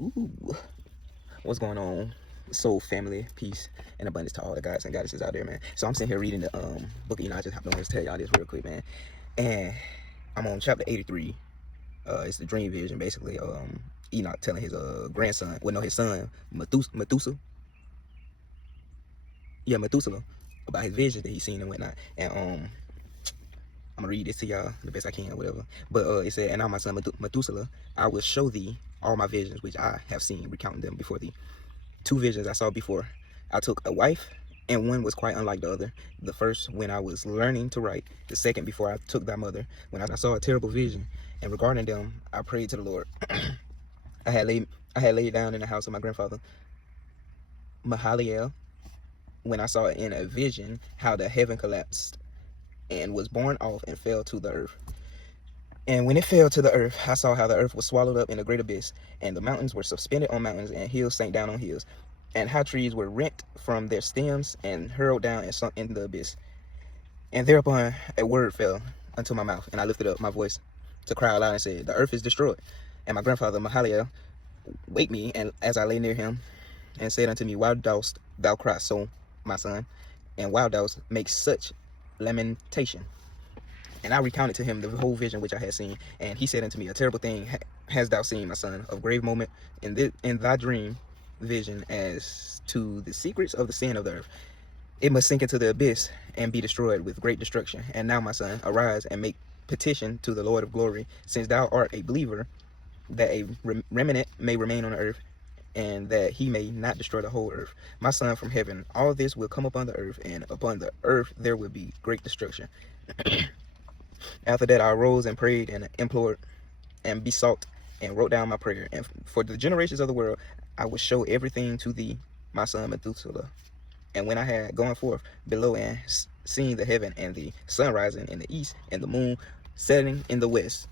Ooh, what's going on? Soul family, peace, and abundance to all the guys and goddesses out there, man. So I'm sitting here reading the book of Enoch. I just have to tell y'all this real quick, man. And I'm on chapter 83. It's the dream vision, basically. Enoch telling his grandson, well, no, his son, Methuselah, about his visions that he's seen and whatnot. And I'm gonna read this to y'all the best I can, whatever. But it said, "And now my son Methuselah, I will show thee all my visions which I have seen, recounting them before thee. Two visions I saw before. I took a wife, and one was quite unlike the other. The first when I was learning to write, the second before I took thy mother, when I saw a terrible vision. And regarding them, I prayed to the Lord. I had laid down in the house of my grandfather Mahaliel, when I saw in a vision how the heaven collapsed and was borne off and fell to the earth. And when it fell to the earth, I saw how the earth was swallowed up in a great abyss, and the mountains were suspended on mountains, and hills sank down on hills, and high trees were rent from their stems and hurled down and sunk in the abyss. And thereupon a word fell unto my mouth, and I lifted up my voice to cry aloud and said, The earth is destroyed. And my grandfather Mahaliel waked me, and as I lay near him, and said unto me, Why dost thou cry so, my son? And why dost make such lamentation? And I recounted to him the whole vision which I had seen. And he said unto me, A terrible thing hast thou seen, my son, of grave moment in thy dream vision, as to the secrets of the sin of the earth. It must sink into the abyss and be destroyed with great destruction. And now, my son, arise and make petition to the Lord of glory, since thou art a believer, that a remnant may remain on the earth, and that he may not destroy the whole earth. My son, from heaven, all this will come upon the earth, and upon the earth there will be great destruction. After that, I arose and prayed and implored and besought and wrote down my prayer. And for the generations of the world, I will show everything to thee, my son Methuselah. And when I had gone forth below and seen the heaven and the sun rising in the east and the moon setting in the west,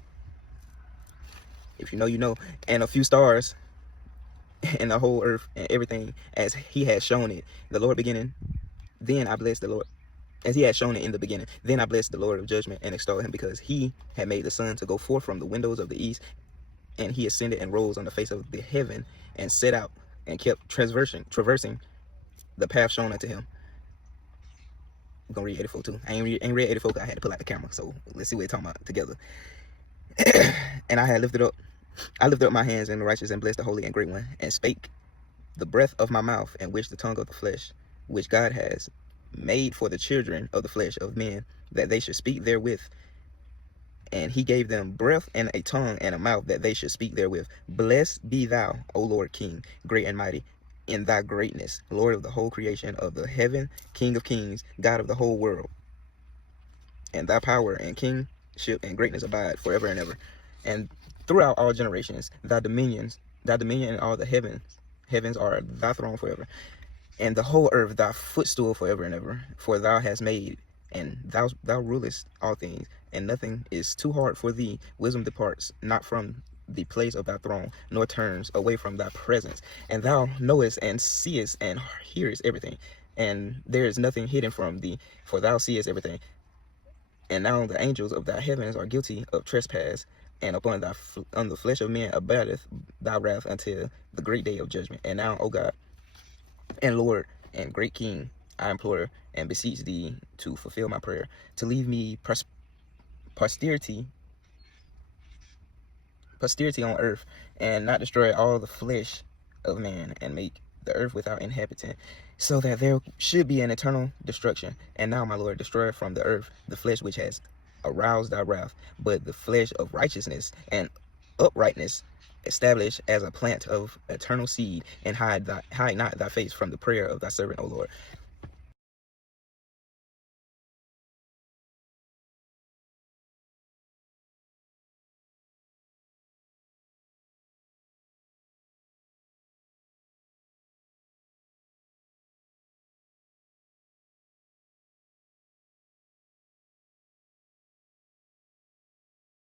if you know, you know, and a few stars in the whole earth and everything as he had shown it, the Lord beginning, then I blessed the Lord. As he had shown it in the beginning, then I blessed the Lord of judgment and extolled him, because he had made the sun to go forth from the windows of the east, and he ascended and rose on the face of the heaven, and set out and kept traversing the path shown unto him. I'm gonna read 84 too. I ain't read 84 because I had to pull out the camera. So let's see what we're talking about together. And I lifted up my hands in the righteous, and blessed the holy and great one, and spake the breath of my mouth, and wished the tongue of the flesh, which God has made for the children of the flesh of men, that they should speak therewith. And he gave them breath and a tongue and a mouth, that they should speak therewith. Blessed be thou, O Lord King, great and mighty, in thy greatness, Lord of the whole creation of the heaven, King of kings, God of the whole world. And thy power and kingship and greatness abide forever and ever. And throughout all generations, thy dominion and all the heavens are thy throne forever, and the whole earth thy footstool forever and ever. For thou hast made, and thou rulest all things, and nothing is too hard for thee. Wisdom departs not from the place of thy throne, nor turns away from thy presence. And thou knowest and seest and hearest everything, and there is nothing hidden from thee, for thou seest everything. And now the angels of thy heavens are guilty of trespass, and upon on the flesh of men abideth thy wrath until the great day of judgment. And now, O God, and Lord, and great King, I implore and beseech thee to fulfill my prayer, to leave me posterity on earth, and not destroy all the flesh of man, and make the earth without inhabitant, so that there should be an eternal destruction. And now, my Lord, destroy from the earth the flesh which has aroused thy wrath, but the flesh of righteousness and uprightness establish as a plant of eternal seed, and hide not thy face from the prayer of thy servant, O Lord.